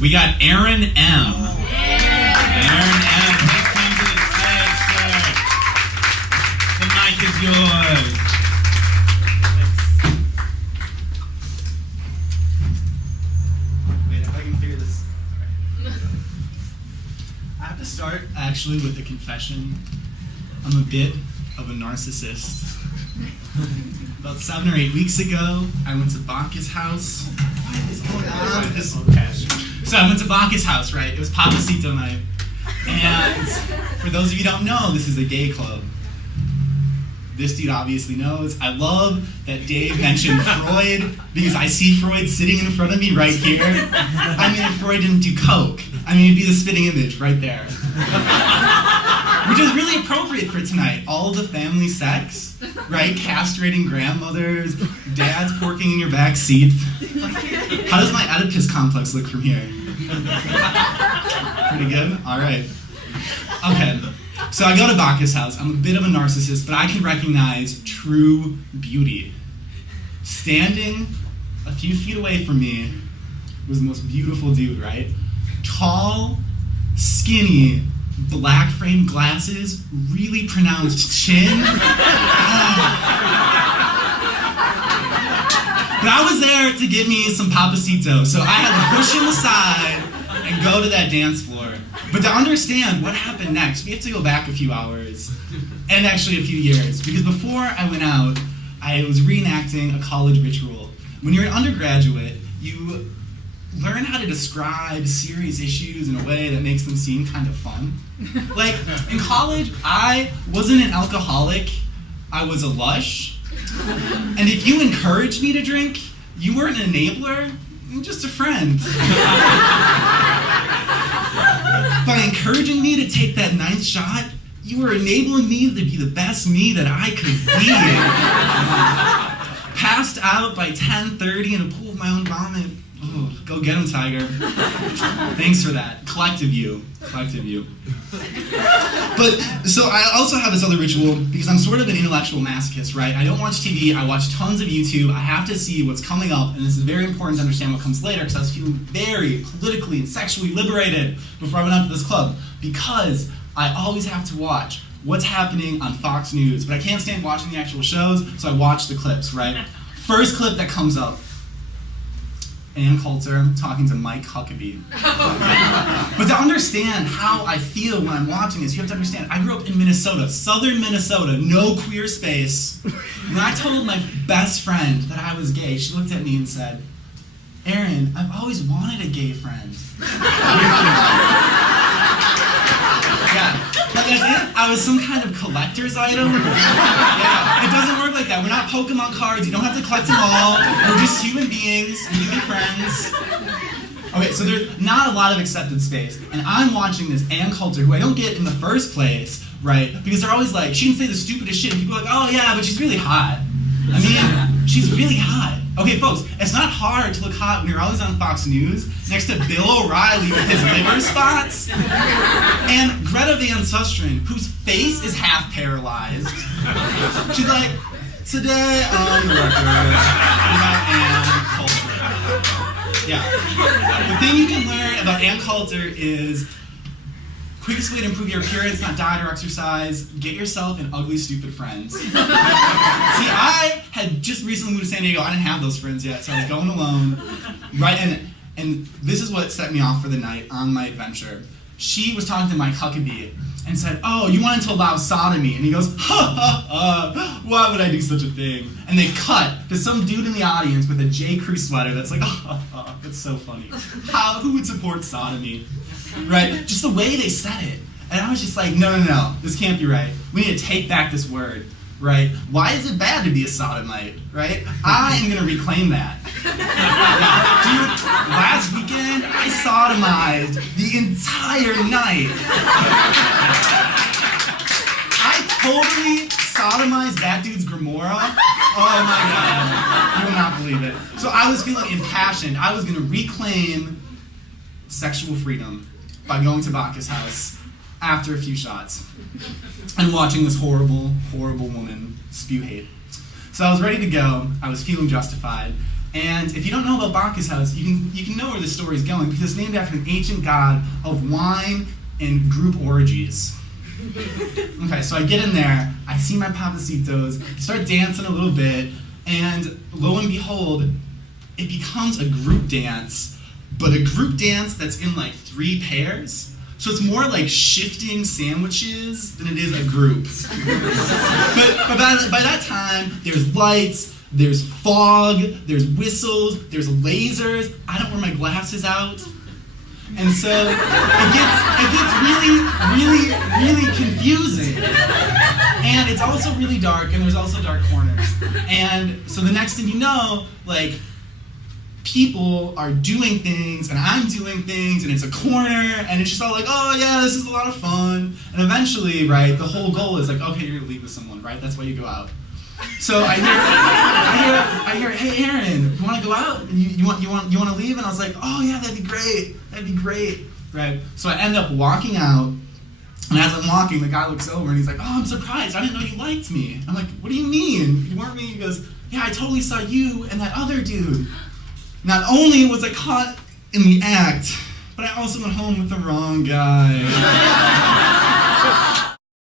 We got Aaron M. Aaron M. Please come to the stage, sir. The mic is yours. Wait, if I can figure this. I have to start actually with a confession. I'm a bit of a narcissist. About 7 or 8 weeks ago, I went to Bacchus House. So I went to Bacchus House, right? It was Papacito night. And for those of you who don't know, this is a gay club. This dude obviously knows. I love that Dave mentioned Freud, because I see Freud sitting in front of me right here. I mean, if Freud didn't do coke, I mean, it'd be the spitting image right there. Which is really appropriate for tonight. All the family sex, right? Castrating grandmothers, dads porking in your back seat. How does my Oedipus complex look from here? Pretty good? All right. Okay. So I go to Bacchus House. I'm a bit of a narcissist, but I can recognize true beauty. Standing a few feet away from me was the most beautiful dude, right? Tall, skinny, black framed glasses, really pronounced chin. But I was there to get me some Papacito, so I had to push him aside and go to that dance floor. But to understand what happened next, we have to go back a few hours, and actually a few years, because before I went out, I was reenacting a college ritual. When you're an undergraduate, you learn how to describe serious issues in a way that makes them seem kind of fun. Like, in college, I wasn't an alcoholic, I was a lush. And if you encouraged me to drink, you weren't an enabler, just a friend. By encouraging me to take that 9th shot, you were enabling me to be the best me that I could be. Passed out by 10:30 in a pool of my own vomit. Oh, go get him, Tiger. Thanks for that. Collective you. But, so I also have this other ritual, because I'm sort of an intellectual masochist, right? I don't watch TV, I watch tons of YouTube, I have to see what's coming up, and this is very important to understand what comes later, because I was feeling very politically and sexually liberated before I went out to this club, because I always have to watch what's happening on Fox News, but I can't stand watching the actual shows, so I watch the clips, right? First clip that comes up, Ann Coulter talking to Mike Huckabee. But to understand how I feel when I'm watching this, you have to understand, I grew up in Minnesota, southern Minnesota, no queer space. When I told my best friend that I was gay, she looked at me and said, "Aaron, I've always wanted a gay friend." Yeah, but that's it. I was some kind of collector's item. Yeah, it doesn't work like that. We're not Pokemon cards. You don't have to collect them all. We're just human beings. We can be friends. Okay, so there's not a lot of accepted space. And I'm watching this Ann Coulter, who I don't get in the first place, right? Because they're always like, she can say the stupidest shit. And people are like, oh yeah, but she's really hot. I mean, she's really hot. Okay, folks, it's not hard to look hot when you're always on Fox News next to Bill O'Reilly with his liver spots, and Greta Van Susteren, whose face is half paralyzed. She's like, today on the record, we have Ann Coulter. Yeah. The thing you can learn about Ann Coulter is quickest way to improve your appearance, not diet or exercise, get yourself an ugly, stupid friends. See, I had just recently moved to San Diego. I didn't have those friends yet, so I was going alone. Right, and this is what set me off for the night on my adventure. She was talking to Mike Huckabee and said, "Oh, you wanted to allow sodomy." And he goes, "Ha ha ha, why would I do such a thing?" And they cut to some dude in the audience with a J. Crew sweater that's like, "Oh, that's so funny. Who would support sodomy?" Right? Just the way they said it. And I was just like, no, this can't be right. We need to take back this word, right? Why is it bad to be a sodomite, right? I am going to reclaim that. Dude, last weekend, I sodomized the entire night. I totally sodomized that dude's grimoire. Oh my God. You will not believe it. So I was feeling impassioned. I was going to reclaim sexual freedom by going to Bacchus House after a few shots and watching this horrible, horrible woman spew hate. So I was ready to go. I was feeling justified. And if you don't know about Bacchus House, you can know where this story is going because it's named after an ancient god of wine and group orgies. Okay, so I get in there, I see my papacitos, start dancing a little bit, and lo and behold, it becomes a group dance, but a group dance that's in like 3 pairs. So it's more like shifting sandwiches than it is a group. But by that time, there's lights, there's fog, there's whistles, there's lasers. I don't wear my glasses out. And so it gets really confusing. And it's also really dark, and there's also dark corners. And so the next thing you know, like, people are doing things, and I'm doing things, and it's a corner, and it's just all like, oh yeah, this is a lot of fun. And eventually, right, the whole goal is like, okay, you're gonna leave with someone, right? That's why you go out. So I hear, hey Aaron, you want to go out? And you want to leave? And I was like, oh yeah, that'd be great, right? So I end up walking out, and as I'm walking, the guy looks over and he's like, oh, I'm surprised, I didn't know you liked me. I'm like, what do you mean? You weren't me? He goes, yeah, I totally saw you and that other dude. Not only was I caught in the act, but I also went home with the wrong guy.